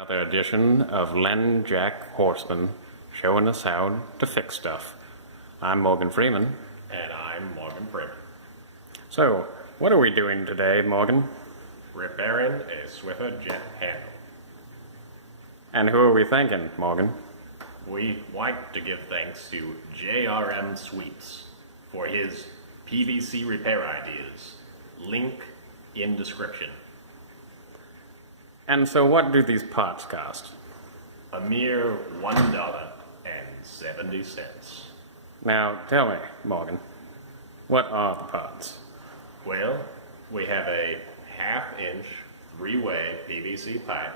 Another edition of Len Jack Horseman showing us how to fix stuff. I'm Morgan Freeman. And I'm Morgan Freeman. So, what are we doing today, Morgan? Repairing a Swiffer jet handle. And who are we thanking, Morgan? We'd like to give thanks to JRM Sweeps for his PVC repair ideas. Link in description. And so what do these parts cost? A mere $1.70. Now, tell me, Morgan, what are the parts? Well, we have a half-inch three-way PVC pipe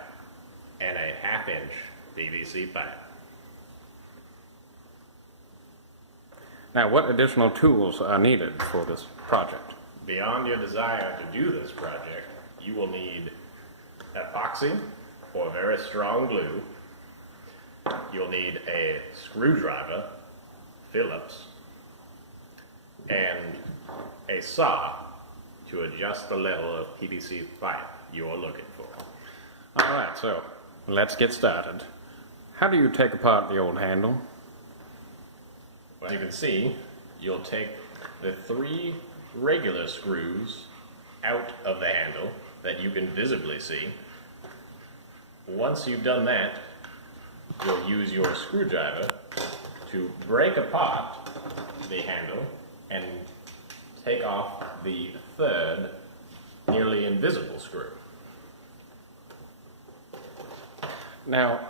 and a half-inch PVC pipe. Now, what additional tools are needed for this project? Beyond your desire to do this project, you will need epoxy or very strong glue. You'll need a screwdriver, Phillips, and a saw to adjust the level of PVC pipe you're looking for. Alright, so let's get started. How do you take apart the old handle? As you can see, you'll take the 3 regular screws out of the handle that you can visibly see. Once you've done that, you'll use your screwdriver to break apart the handle and take off the 3rd, nearly invisible screw. Now,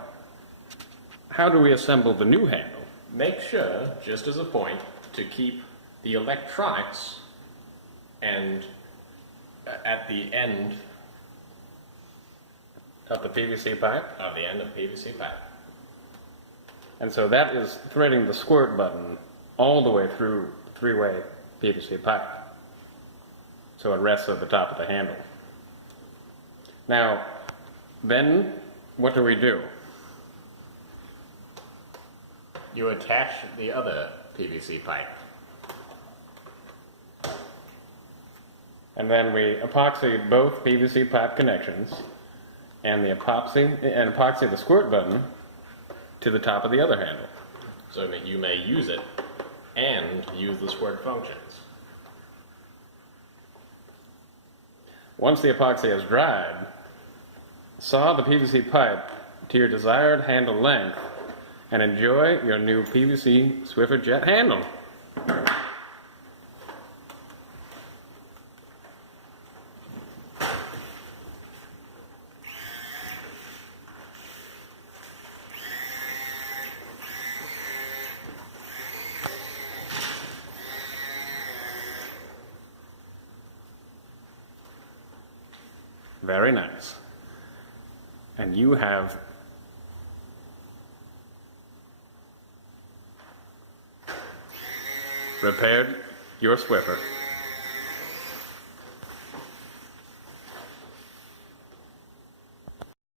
how do we assemble the new handle? Make sure, just as a point, to keep the electronics and at the end Of the PVC pipe? of the end of PVC pipe. And so that is threading the squirt button all the way through the 3-way PVC pipe. So it rests at the top of the handle. Now, then, what do we do? You attach the other PVC pipe. And then we epoxy both PVC pipe connections and epoxy the squirt button to the top of the other handle. So that you may use it and use the squirt functions. Once the epoxy has dried, saw the PVC pipe to your desired handle length and enjoy your new PVC Swiffer Jet handle. Very nice. And you have repaired your Swiffer.